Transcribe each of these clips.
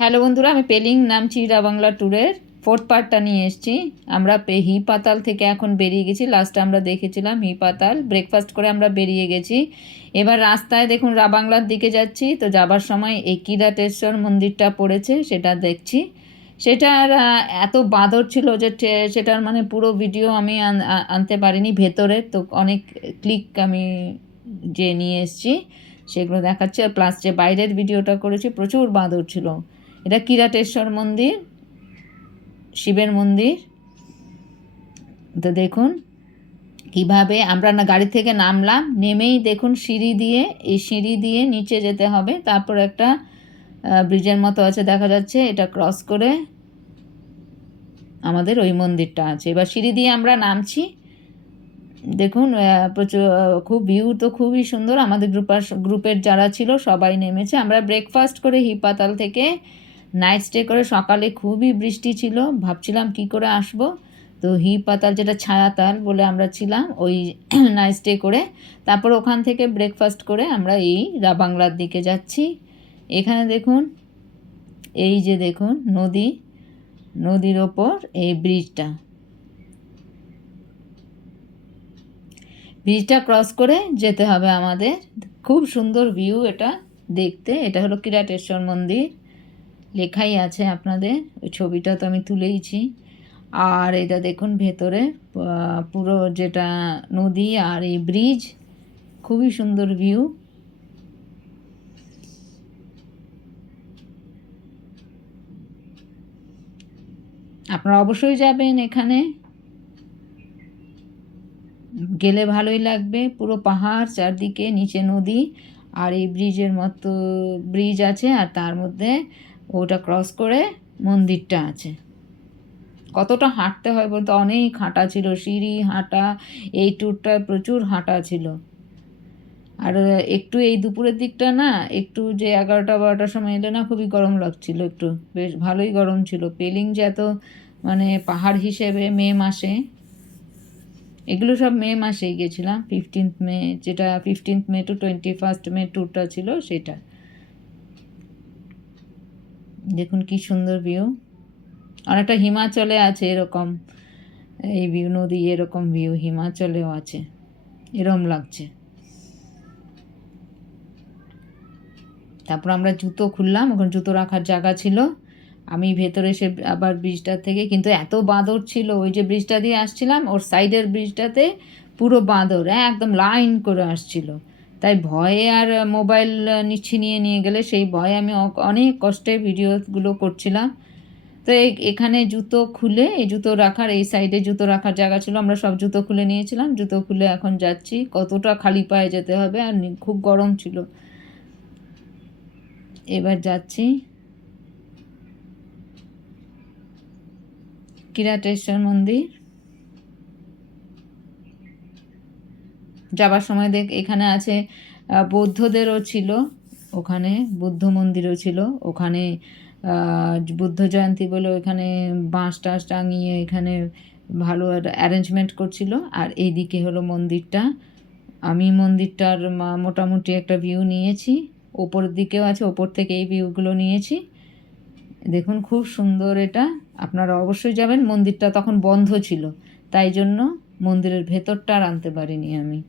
Hello বন্ধুরা, আমি পেলিং নামছি বাংলা ট্যুরের ফোর্থ পার্টটা নিয়ে এসেছি। আমরা হি পাতাল থেকে এখন বেরিয়ে গেছি। লাস্টে আমরা দেখেছিলাম হি পাতাল। ব্রেকফাস্ট করে আমরা বেরিয়ে গেছি। এবার রাস্তায় দেখুন বাংলার দিকে যাচ্ছি, তো যাবার সময় এই কিরাটেশ্বর মন্দিরটা পড়েছে, সেটা দেখছি। সেটার এত বাঁদর ছিল যে সেটার মানে পুরো ভিডিও আমি আনতে পারিনি ভেতরে, তো অনেক ক্লিক আমি যে নিয়ে এসেছি সেগুলো দেখাচ্ছি। আর প্লাস যে বাইরের ভিডিওটা করেছি প্রচুর বাঁদর ছিল। এটা কিরাটেশ্বর মন্দির, শিবের মন্দির। তো দেখুন কিভাবে আমরা গাড়ি থেকে নামলাম, নেমেই দেখুন সিঁড়ি দিয়ে, এই সিঁড়ি দিয়ে নিচে যেতে হবে। তারপর একটা ব্রিজের মতো আছে দেখা যাচ্ছে, এটা ক্রস করে আমাদের ওই মন্দিরটা আছে। এবার সিঁড়ি দিয়ে আমরা নামছি। দেখুন প্রচুর খুব ভিউ তো খুবই সুন্দর। আমাদের গ্রুপের যারা ছিল সবাই নেমেছে। আমরা ব্রেকফাস্ট করে হিপাতাল থেকে নাইট স্টে করে, সকালে খুবই বৃষ্টি ছিল, ভাবছিলাম কি করে আসব। তো পাতাল যেটা ছায়াতাল বলে আমরা ছিলাম, ওই নাইট স্টে করে তারপর ওখান থেকে ব্রেকফাস্ট করে আমরা এই বাংলার দিকে যাচ্ছি। এখানে দেখুন, এই যে দেখুন নদীর ওপর এই ব্রিজটা ক্রস করে যেতে হবে আমাদের। খুব সুন্দর ভিউ এটা দেখতে। এটা হলো কিরাটেশ্বর মন্দির, লেখাই আছে আপনাদের, ওই ছবিটা তো আমি তুলেইছি। আর এটা দেখুন ভেতরে পুরো যেটা নদী আর এই ব্রিজ, খুবই সুন্দর ভিউ। আপনারা অবশ্যই যাবেন, এখানে গেলে ভালোই লাগবে। পুরো পাহাড় চারদিকে, নিচে নদী, আর এই ব্রিজের মতো ব্রিজ আছে, আর তার মধ্যে ওটা ক্রস করে মন্দিরটা আছে। কতটা হাঁটতে হয় বলতে, অনেক হাঁটা ছিল, সিঁড়ি হাঁটা, এই ট্যুরটায় প্রচুর হাঁটা ছিল। আর একটু এই দুপুরের দিকটা না, একটু যে 11টা-12টার সময় এলে না, খুবই গরম লাগছিল, একটু বেশ ভালোই গরম ছিল। পেলিং যে এত মানে পাহাড় হিসেবে মে মাসে, এগুলো সব মে মাসেই গেছিলাম। 15th মে, যেটা 15th মে টু 21st মে ট্যুরটা ছিল সেটা। দেখুন কি সুন্দর ভিউ। অনেকটা হিমাচলে আছে এরকম এই ভিউ, নদী এরকম ভিউ হিমাচলেও আছে, এরম লাগছে। তারপর আমরা জুতো খুললাম, ওখানে জুতো রাখার জায়গা ছিল। আমি ভেতরে এসে আবার ব্রিজটার থেকে, কিন্তু এত বাঁদর ছিল, ওই যে ব্রিজটা দিয়ে আসছিলাম ওর সাইডের ব্রিজটাতে পুরো বাঁদর একদম লাইন করে আসছিল। তাই ভয়ে আর মোবাইল নিয়ে গেলে সেই ভয়ে আমি অনেক কষ্টে ভিডিওগুলো করছিলাম। তো এখানে জুতো খুলে, এই জুতো রাখার এই সাইডে জুতো রাখার জায়গা ছিল, আমরা সব জুতো খুলে নিয়েছিলাম। জুতো খুলে এখন যাচ্ছি। কতটা খালি পায়ে যেতে হবে, আর খুব গরম ছিল। এবার যাচ্ছি কিরাটেশ্বর মন্দির। যাবার সময় এখানে আছে বৌদ্ধদেরও ছিল, ওখানে বুদ্ধ মন্দিরও ছিল। ওখানে বুদ্ধ জয়ন্তী বলে ওখানে বাঁশ টাঁশ টাঙিয়ে এখানে ভালো অ্যারেঞ্জমেন্ট করছিল। আর এইদিকে হলো মন্দিরটা। আমি মন্দিরটার মোটামুটি একটা ভিউ নিয়েছি। ওপরের দিকেও আছে, ওপর থেকে এই ভিউগুলো নিয়েছি। দেখুন খুব সুন্দর এটা, আপনারা অবশ্যই যাবেন। মন্দিরটা তখন বন্ধ ছিল, তাই জন্য মন্দিরের ভেতরটা আর আনতে পারিনি আমি,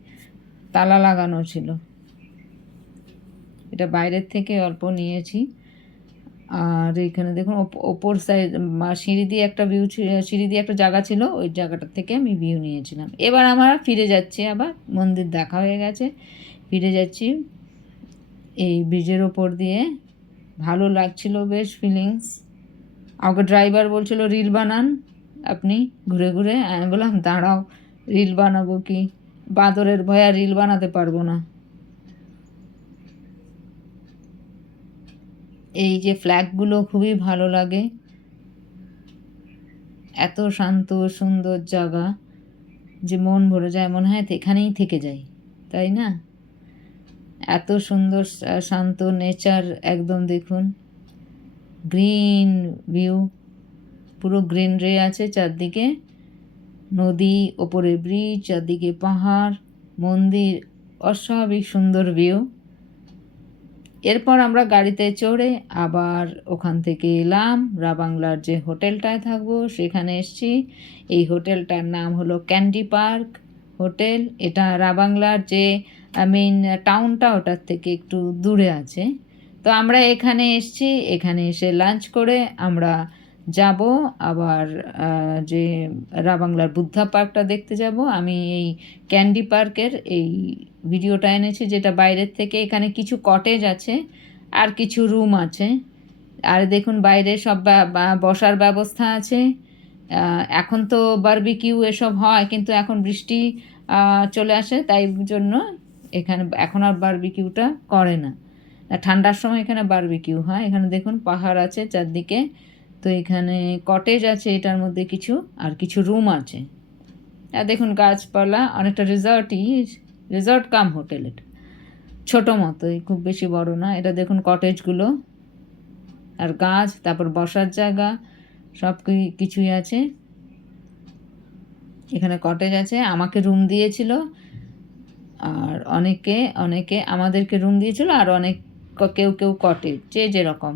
তালা লাগানো ছিল। এটা বাইরের থেকে অল্প নিয়েছি। আর এখানে দেখুন ওপর সাইড সিঁড়ি দিয়ে একটা ভিউ, সিঁড়ি দিয়ে একটা জায়গা ছিল, ওই জায়গাটার থেকে আমি ভিউ নিয়েছিলাম। এবার আমরা ফিরে যাচ্ছি, আবার মন্দির দেখা হয়ে গেছে, ফিরে যাচ্ছি এই ব্রিজের ওপর দিয়ে। ভালো লাগছিল বেশ ফিলিংস। আমাকে ড্রাইভার বলছিল রিল বানান আপনি ঘুরে ঘুরে। আমি বললাম দাঁড়াও, রিল বানাবো কি, বাঁদরের ভয়ে আর রিল বানাতে পারবো না। এই যে ফ্ল্যাগগুলো খুবই ভালো লাগে, এত শান্ত সুন্দর জায়গা যে মন ভরে যায়, মনে হয় এখানেই থেকে যাই, তাই না? এত সুন্দর শান্ত নেচার একদম। দেখুন গ্রিন ভিউ, পুরো গ্রিনারি আছে চারদিকে, নদী, ওপরে ব্রিজ, চারদিকে পাহাড়, মন্দির, অস্বাভাবিক সুন্দর ভিউ। এরপর আমরা গাড়িতে চড়ে আবার ওখান থেকে এলাম রাবাংলার যে হোটেলটায় থাকবো সেখানে এসেছি। এই হোটেলটার নাম হলো ক্যান্ডি পার্ক হোটেল। এটা রাবাংলার যে মেইন টাউনটা ওটার থেকে একটু দূরে আছে। তো আমরা এখানে এসেছি, এখানে এসে লাঞ্চ করে আমরা যাব আবার যে রাবাংলার বুদ্ধা পার্কটা দেখতে যাব। আমি এই ক্যান্ডি পার্কের এই ভিডিওটা এনেছি, যেটা বাইরের থেকে। এখানে কিছু কটেজ আছে আর কিছু রুম আছে। আর দেখুন বাইরে সব বসার ব্যবস্থা আছে। এখন তো বারবিকিউ এসব হয়, কিন্তু এখন বৃষ্টি চলে আসে, তাই জন্য এখানে এখন আর বারবিকিউটা করে না। ঠান্ডার সময় এখানে বারবিকিউ হয়। এখানে দেখুন পাহাড় আছে চারদিকে। তো এখানে কটেজ আছে এটার মধ্যে কিছু, আর কিছু রুম আছে। আর দেখুন গাছপালা, অনেকটা রিসর্ট কাম হোটেল। এটা ছোটো মতোই, খুব বেশি বড় না। এটা দেখুন কটেজগুলো আর গাছ, তারপর বসার জায়গা সব কিছুই আছে। এখানে কটেজ আছে, আমাকে রুম দিয়েছিল, আর অনেকে আমাদেরকে রুম দিয়েছিল, আর কেউ কটেজ, যে যেরকম।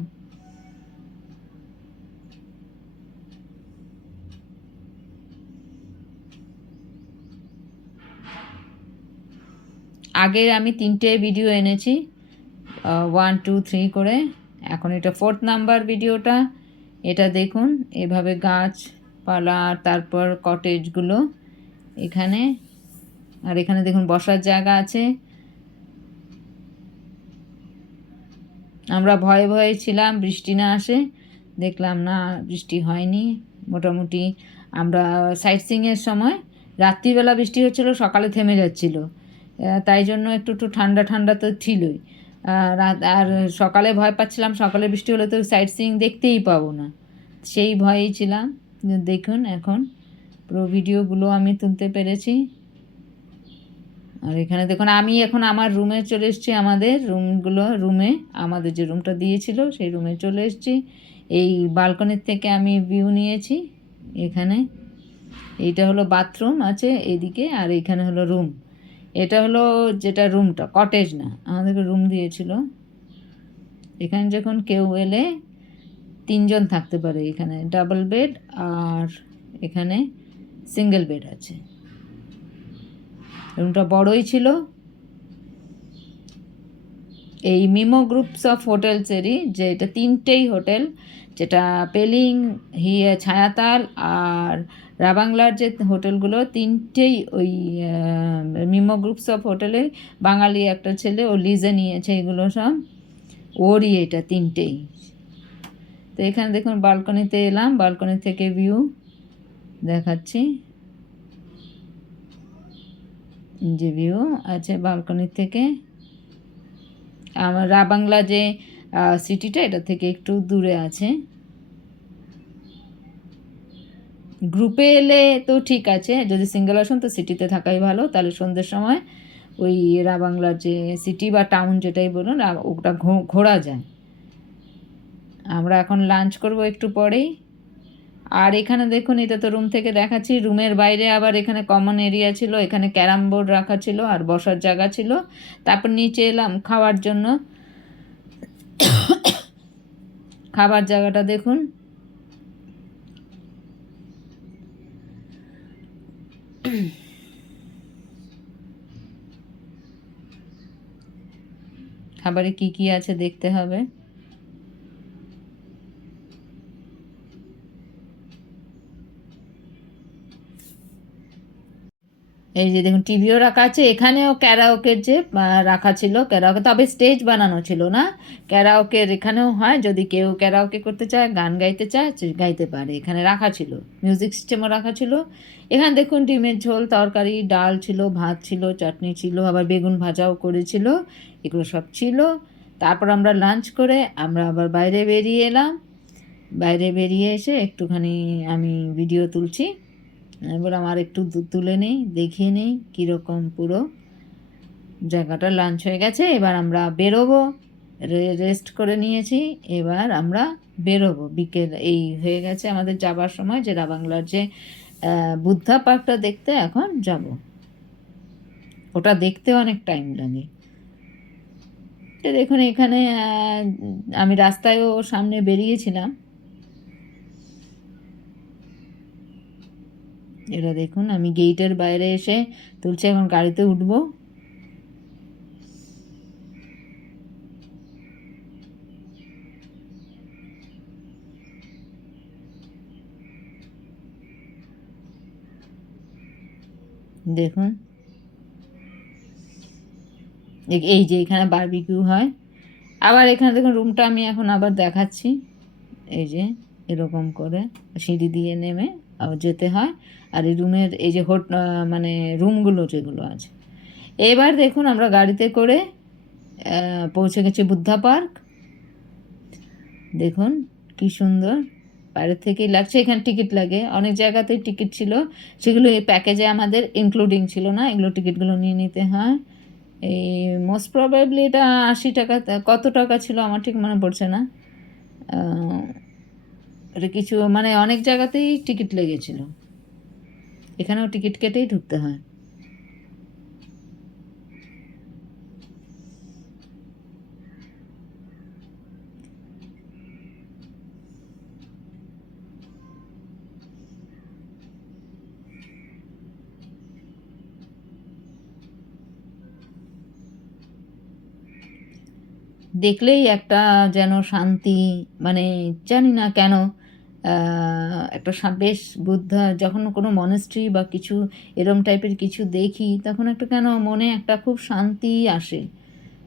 আগের আমি 3টে ভিডিও এনেছি, 1 2 3 করে। এখন এটা 4th নাম্বার ভিডিওটা। এটা দেখুন এভাবে গাছপালা, তারপর কটেজগুলো এখানে। আর এখানে দেখুন বসার জায়গা আছে। আমরা ভয়ে ভয়ে ছিলাম বৃষ্টি না আসে, দেখলাম না বৃষ্টি হয়নি। মোটামুটি আমরা সাইট সিইংয়ের সময় রাত্রিবেলা বৃষ্টি হচ্ছিল, সকালে থেমে যাচ্ছিল, তাই জন্য একটু ঠান্ডা ঠান্ডা তো ছিলই। আর সকালে ভয় পাচ্ছিলাম, সকালে বৃষ্টি হলে তো সাইট সিইং দেখতেই পাবো না, সেই ভয়েই ছিলাম। দেখুন এখন পুরো ভিডিওগুলো আমি তুলতে পেরেছি। আর এখানে দেখুন আমি এখন আমার রুমে চলে এসেছি। রুমে আমাদের যে রুমটা দিয়েছিল সেই রুমে চলে এসেছি। এই বালকনির থেকে আমি ভিউ নিয়েছি। এখানে এইটা হলো বাথরুম আছে এইদিকে, আর এইখানে হলো রুম। এটা হলো যেটা রুমটা, কটেজ না, আমাদেরকে রুম দিয়েছিল। এখানে যখন কেউ এলে 3জন থাকতে পারে। এখানে ডাবল বেড আর এখানে সিঙ্গেল বেড আছে। রুমটা বড়ই ছিল। এই মিমো গ্রুপস অফ হোটেলসেরই, যে এটা 3টেই হোটেল, যেটা পেলিং, ছায়াতাল আর রাবাংলার যে হোটেলগুলো 3টেই ওই মিমো গ্রুপস অফ হোটেলে বাঙালি একটা ছেলে ও লিজে নিয়েছে এগুলো সব, ওরই এটা 3টেই। তো এখানে দেখুন বালকনিতে এলাম, বালকনি থেকে ভিউ দেখাচ্ছি। যে ভিউ আছে বালকনি থেকে, আমার রাবাংলা যে সিটিটা এটা থেকে একটু দূরে আছে। গ্রুপে এলে তো ঠিক আছে, যদি সিঙ্গেল আসুন তো সিটিতে থাকাই ভালো, তাহলে সন্ধ্যের সময় ওই রাবাংলার যে সিটি বা টাউন যেটাই বলুন ওটা ঘোরা যায়। আমরা এখন লাঞ্চ করব একটু পরেই। আর এখানে দেখুন, এটা তো রুম থেকে দেখাচ্ছি, রুমের বাইরে আবার এখানে কমন এরিয়া ছিল, এখানে ক্যারাম বোর্ড রাখা ছিল আর বসার জায়গা ছিল। তারপর নিচে এলাম খাওয়ার জন্য। খাবার জায়গাটা দেখুন, খাবারে কি কি আছে দেখতে হবে। এই যে দেখুন টিভিও রাখা আছে, এখানেও ক্যারাওকের যে রাখা ছিল, ক্যারাওকে, তবে স্টেজ বানানো ছিল না। ক্যারাওকের এখানেও হয়, যদি কেউ ক্যারাওকে করতে চায়, গান গাইতে চায়, গাইতে পারে। এখানে রাখা ছিল, মিউজিক সিস্টেমও রাখা ছিল। এখানে দেখুন ডিমের ঝোল, তরকারি, ডাল ছিল, ভাত ছিল, চাটনি ছিল, আবার বেগুন ভাজাও করেছিল, এগুলো সব ছিল। তারপর আমরা লাঞ্চ করে আমরা আবার বাইরে বেরিয়ে এলাম। বাইরে বেরিয়ে এসে একটুখানি আমি ভিডিও তুলছি, বললাম আর একটু তুলে নেই, দেখিয়ে নেই কীরকম পুরো জায়গাটা। লাঞ্চ হয়ে গেছে, এবার আমরা বেরোবো, রেস্ট করে নিয়েছি, এবার আমরা বেরোবো। বিকেল এই হয়ে গেছে আমাদের যাবার সময়, যে রাবাংলার যে বুদ্ধা পার্কটা দেখতে এখন যাব। ওটা দেখতে অনেক টাইম লাগে। তো দেখুন এখানে আমি রাস্তায়ও সামনে বেরিয়েছিলাম। এটা দেখুন আমি গেটের বাইরে এসে তুলছি, এখন গাড়িতে উঠবো। দেখুন এই যে এখানে বারবিকিউ হয়। আবার এখানে দেখুন রুমটা আমি এখন আবার দেখাচ্ছি। এই যে এরকম করে সিঁড়ি দিয়ে নেমে আবার যেতে হয়। আর এই রুমের এই যে মানে রুমগুলো যেগুলো আছে। এবার দেখুন আমরা গাড়িতে করে পৌঁছে গেছি বুদ্ধা পার্ক। দেখুন কি সুন্দর বাইরের থেকেই লাগছে। এখানে টিকিট লাগে, অনেক জায়গাতেই টিকিট ছিল, সেগুলো এই প্যাকেজে আমাদের ইনক্লুডিং ছিল না, এগুলো টিকিটগুলো নিয়ে নিতে হয়। এই মোস্ট প্রবাবলি এটা 80 টাকা, কত টাকা ছিল আমার ঠিক মনে পড়ছে না। এটা কিছু মানে অনেক জায়গাতেই টিকিট লেগেছিল, এখানেও টিকিট কেটেই ঢুকতে হয়। দেখলেই একটা যেন শান্তি, মানে জানি না কেন একটা বেশ বুদ্ধা যখন কোনো মনেস্ট্রি বা কিছু এরম টাইপের কিছু দেখি তখন একটা কেন মনে একটা খুব শান্তি আসে।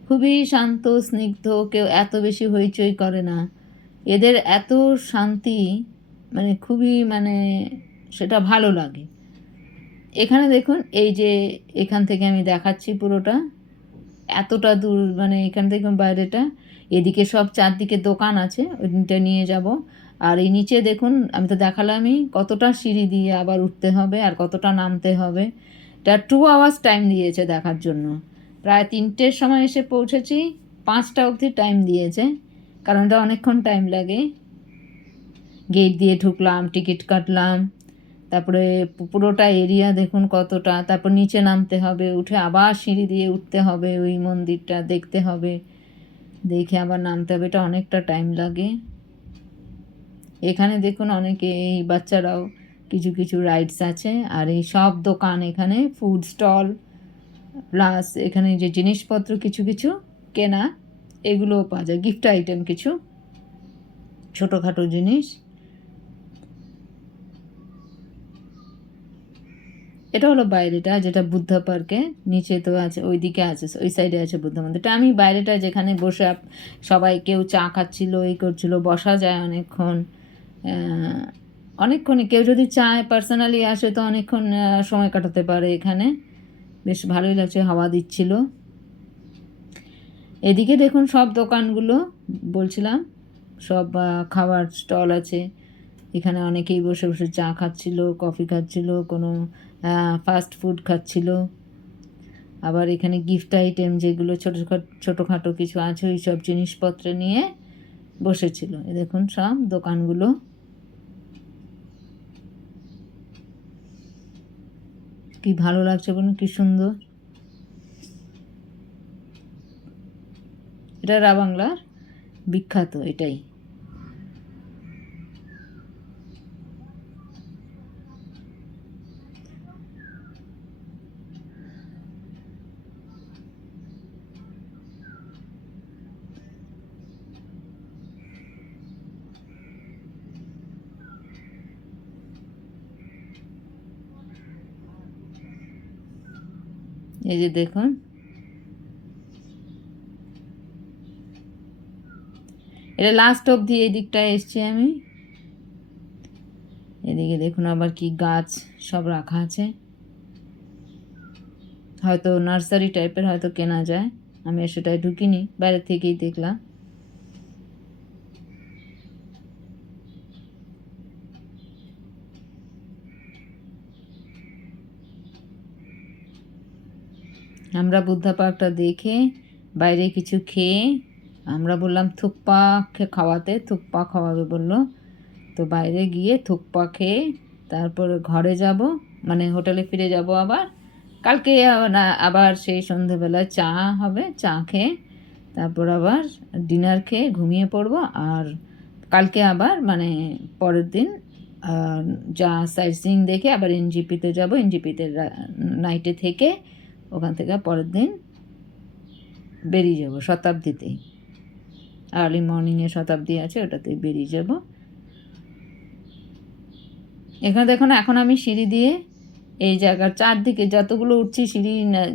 খুবই শান্ত স্নিগ্ধ, কেউ এত বেশি হইচই করে না, এদের এত শান্তি, মানে খুবই মানে সেটা ভালো লাগে। এখানে দেখুন এই যে এখান থেকে আমি দেখাচ্ছি পুরোটা, এতটা দূর মানে এখান থেকে বাইরেটা, এদিকে সব চারদিকে দোকান আছে, ওইটা নিয়ে যাব। আর এই নিচে দেখুন আমি তো দেখালামই কতটা সিঁড়ি দিয়ে আবার উঠতে হবে আর কতটা নামতে হবে। এটা 2 আওয়ার্স টাইম দিয়েছে দেখার জন্য। প্রায় 3টের সময় এসে পৌঁছেছি, 5টা অবধি টাইম দিয়েছে, কারণ এটা অনেকক্ষণ টাইম লাগে। গেট দিয়ে ঢুকলাম, টিকিট কাটলাম, তারপরে পুরোটা এরিয়া দেখুন কতটা, তারপর নিচে নামতে হবে, উঠে আবার সিঁড়ি দিয়ে উঠতে হবে, ওই মন্দিরটা দেখতে হবে, দেখে আবার নামতে হবে, এটা অনেকটা টাইম লাগে। এখানে দেখুন অনেকে এই বাচ্চারাও কিছু কিছু রাইডস আছে, আর এই সব দোকান এখানে ফুড স্টল, প্লাস এখানে যে জিনিসপত্র কিছু কিছু কেনা এগুলোও পাওয়া যায়, গিফট আইটেম কিছু ছোটোখাটো জিনিস। এটা হলো বাইরেটা যেটা বুদ্ধা পার্কে, নিচে তো আছে, ওই দিকে আছে, ওই সাইডে আছে বুদ্ধ মন্দিরটা। আমি বাইরেটা যেখানে বসে সবাই কেউ চা খাচ্ছিল, এই করছিল, বসা যায় অনেকক্ষণ, অনেকক্ষণই কেউ যদি চায় পার্সোনালি আসে তো অনেকক্ষণ সময় কাটাতে পারে এখানে, বেশ ভালোই লাগছে, হাওয়া দিচ্ছিল। এদিকে দেখুন সব দোকানগুলো বলছিলাম, সব খাবার স্টল আছে, এখানে অনেকেই বসে বসে চা খাচ্ছিল, কফি খাচ্ছিল, কোনো ফাস্ট ফুড খাচ্ছিল। আবার এখানে গিফট আইটেম যেগুলো ছোটোখাটো কিছু আছে ওই সব জিনিসপত্র নিয়ে বসেছিল। দেখুন সব দোকানগুলো কি ভালো লাগছে বলুন, কি সুন্দর। এটা রাবাংলার বিখ্যাত এটাই। এই যে দেখুন এটা লাস্ট অবধি এই দিকটায় এসছি আমি। এদিকে দেখুন আবার কি গাছ সব রাখা আছে, হয়তো নার্সারি টাইপের, হয়তো কেনা যায়, আমি সেটাই ঢুকিনি, বাইরে থেকেই দেখলাম। আমরা বুদ্ধা পার্কটা দেখে বাইরে কিছু খেয়ে আমরা বললাম থুকপা খাওয়াতে, থুকপা খাওয়াবে বললো, তো বাইরে গিয়ে থুকপা খেয়ে তারপরে ঘরে যাব, মানে হোটেলে ফিরে যাব। আবার কালকে আবার সেই সন্ধেবেলায় চা হবে, চা খেয়ে তারপর আবার ডিনার খেয়ে ঘুমিয়ে পড়বো। আর কালকে আবার মানে পরের দিন যা সাইট সিইং দেখে আবার এনজিপিতে যাব। এনজিপিতে নাইটে থেকে ওখান থেকে পরের দিন বেরিয়ে যাব শতাব্দীতেই। আর্লি মর্নিংয়ে শতাব্দী আছে, ওটাতেই বেরিয়ে যাব। এখানে দেখুন এখন আমি সিঁড়ি দিয়ে এই জায়গার চারদিকে যতগুলো উঠছি সিঁড়ি,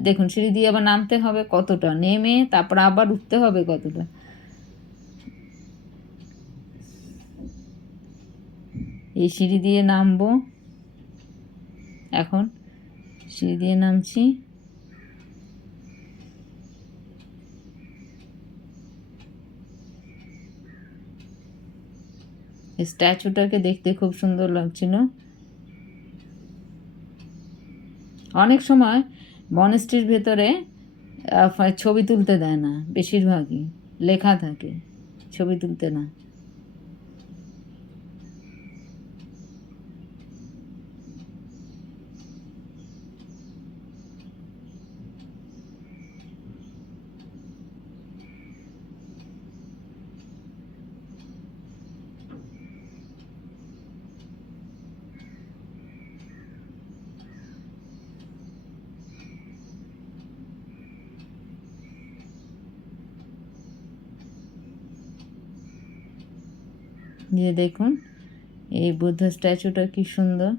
দেখুন সিঁড়ি দিয়ে আবার নামতে হবে কতটা, নেমে তারপর আবার উঠতে হবে কতটা। এই সিঁড়ি দিয়ে নামবো, এখন সিঁড়ি দিয়ে নামছি। স্ট্যাচুটাকে দেখতে খুব সুন্দর লাগছিল। অনেক সময় মনেস্ট্রির ভেতরে ছবি তুলতে দেয় না, বেশিরভাগই লেখা থাকে ছবি তুলতে না। দিয়ে দেখুন এই বুদ্ধ স্ট্যাচুটা কি সুন্দর।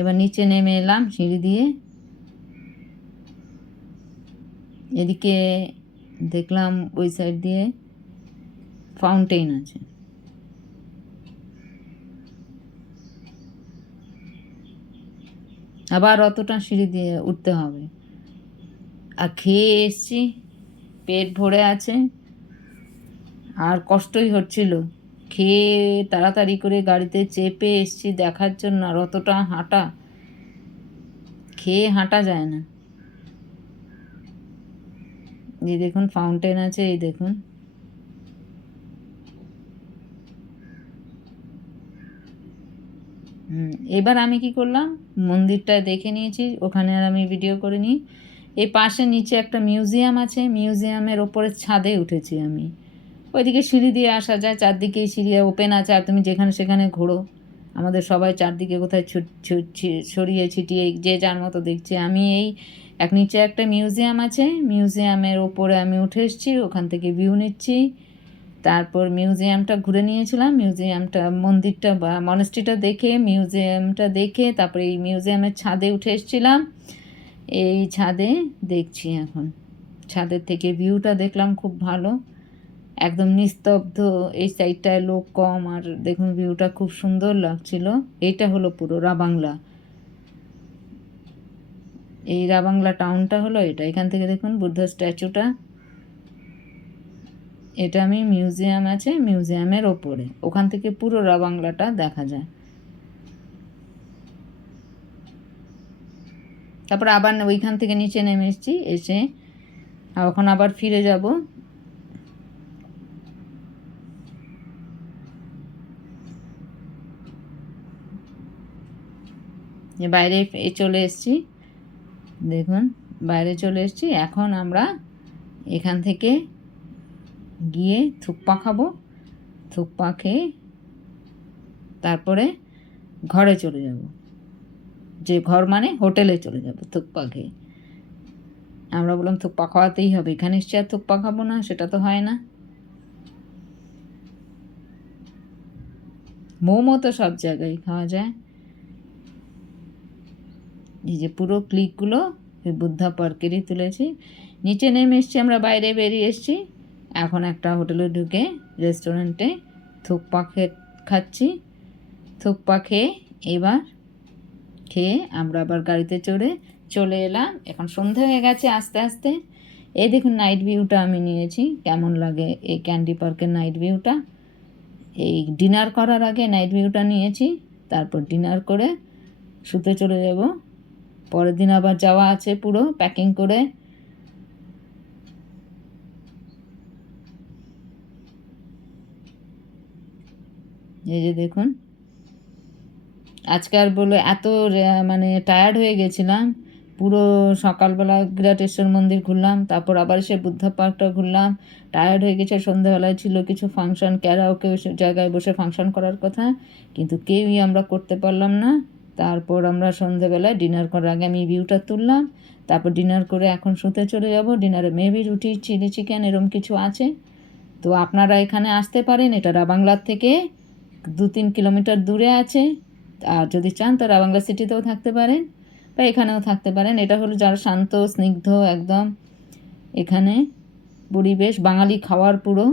এবার নিচে নেমে এলাম সিঁড়ি দিয়ে। এদিকে দেখলাম ওই সাইড দিয়ে ফাউন্টেন আছে। আবার অতটা সিঁড়ি দিয়ে উঠতে হবে। আর খেয়ে এসছি, পেট ভরে আছে, আর কষ্টই হচ্ছিল। খেয়ে তাড়াতাড়ি করে গাড়িতে চেপে এসছি দেখার জন্য, আর অতটা হাঁটা, খেয়ে হাঁটা যায় না। এই দেখুন ফাউন্টেন আছে, এই দেখুন। এবার আমি কি করলাম, মন্দিরটা দেখে নিয়েছি, ওখানে আর আমি ভিডিও করে নিই। এই পাশে নিচে একটা মিউজিয়াম আছে, মিউজিয়ামের ওপরের ছাদে উঠেছি আমি। ওইদিকে সিঁড়ি দিয়ে আসা যায়, চারদিকেই সিঁড়ি ওপেন আছে, আর তুমি যেখানে সেখানে ঘোরো। আমাদের সবাই চারদিকে কোথায় ছড়িয়ে ছিটিয়ে যে যার মতো দেখছে। আমি এই নিচে একটা মিউজিয়াম আছে, মিউজিয়ামের ওপরে আমি উঠে এসেছি, ওখান থেকে ভিউ নিচ্ছি। তারপর মিউজিয়ামটা ঘুরে নিয়েছিলাম, মিউজিয়ামটা মন্দিরটা বা মনেস্ট্রিটা দেখে, মিউজিয়ামটা দেখে তারপরে এই মিউজিয়ামের ছাদে উঠে এসেছিলাম। এই ছাদে দেখছি এখন, ছাদের থেকে ভিউটা দেখলাম খুব ভালো, একদম নিস্তব্ধ, এই সাইডটায় লোক কম, আর দেখুন ভিউটা খুব সুন্দর লাগছিল। এইটা হলো পুরো রাবাংলা, এই রাবাংলা টাউনটা হলো এটা। এখান থেকে দেখুন বুদ্ধ স্ট্যাচুটা, এটা আমি মিউজিয়াম আছে মিউজিয়ামের ওপরে, ওখান থেকে পুরো রাবাংলাটা দেখা যায়। তারপর আবার ওইখান থেকে নিচে নেমে এসেছি, এসে এখন আবার ফিরে যাব। বাইরে চলে এসেছি, দেখুন বাইরে চলে এসেছি। এখন আমরা এখান থেকে গিয়ে থুকপা খাবো, থুকপা খেয়ে তারপরে ঘরে চলে যাব, যে ঘর মানে হোটেলে চলে যাব থুকপা খেয়ে। আমরা বললাম থুকপা খাওয়াতেই হবে, এখানে এসছি আর থুকপা খাবো না, সেটা তো হয় না। মোমো তো সব জায়গায় খাওয়া যায়। এই যে পুরো ক্লিকগুলো ওই বুদ্ধা পার্কেরই তুলেছি। নিচে নেমে এসছি, আমরা বাইরে বেরিয়ে এসছি। এখন একটা হোটেলে ঢুকে রেস্টুরেন্টে থুকপা খাচ্ছি। থুকপা খেয়ে এবার আমরা আবার গাড়িতে চড়ে চলে এলাম। এখন সন্ধে হয়ে গেছে আস্তে আস্তে। এই দেখুন নাইট ভিউটা আমি নিয়েছি, কেমন লাগে এই ক্যান্ডি পার্কের নাইট ভিউটা। এই ডিনার করার আগে নাইট ভিউটা নিয়েছি, তারপর ডিনার করে শুতে চলে যাব। পরের দিন আবার যাওয়া আছে পুরো প্যাকিং করে। এই যে দেখুন, আজকে আর বলে এত মানে টায়ার্ড হয়ে গেছিলাম, পুরো সকালবেলা বিরাটেশ্বর মন্দির ঘুরলাম, তারপর আবার সে বুদ্ধা পার্কটা ঘুরলাম। টায়ার্ড হয়ে গেছে, সন্ধ্যাবেলায় ছিল কিছু ফাংশন, ক্যারাওকে জায়গায় বসে ফাংশন করার কথা, কিন্তু কেউই আমরা করতে পারলাম না। তারপর আমরা সন্ধ্যাবেলায় ডিনার করার আগে আমি ভিউটা তুললাম, তারপর ডিনার করে এখন শুতে চলে যাব। ডিনারে মেবি রুটি, চিলি চিকেন এরম কিছু আছে। তো আপনারা এখানে আসতে পারেন, এটা রাবাংলার থেকে 2-3 কিলোমিটার দূরে আছে। আর যদি চান তো রাবাংলা সিটিতেও থাকতে পারেন বা এখানেও থাকতে পারেন। এটা হলো যারা শান্ত স্নিগ্ধ একদম এখানে পরিবেশ, বাঙালি খাওয়ার পুরো।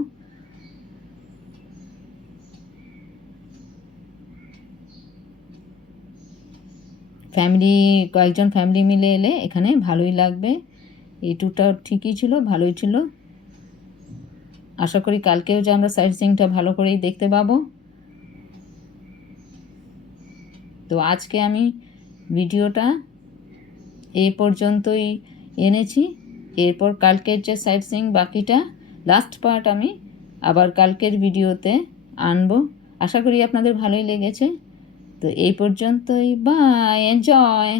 ফ্যামিলি, কয়েকজন ফ্যামিলি মিলে এলে এখানে ভালোই লাগবে। এই ট্যুরটা ঠিকই ছিল, ভালোই ছিল। আশা করি কালকেও যে আমরা সাইট সিইংটা ভালো করেই দেখতে পাবো। তো আজকে আমি ভিডিওটা এই পর্যন্তই এনেছি। এরপর কালকের যে সাইট সিইং বাকিটা লাস্ট পার্ট আমি আবার কালকের ভিডিওতে আনবো। আশা করি আপনাদের ভালোই লেগেছে। তো এই পর্যন্তই, বাই, এনজয়।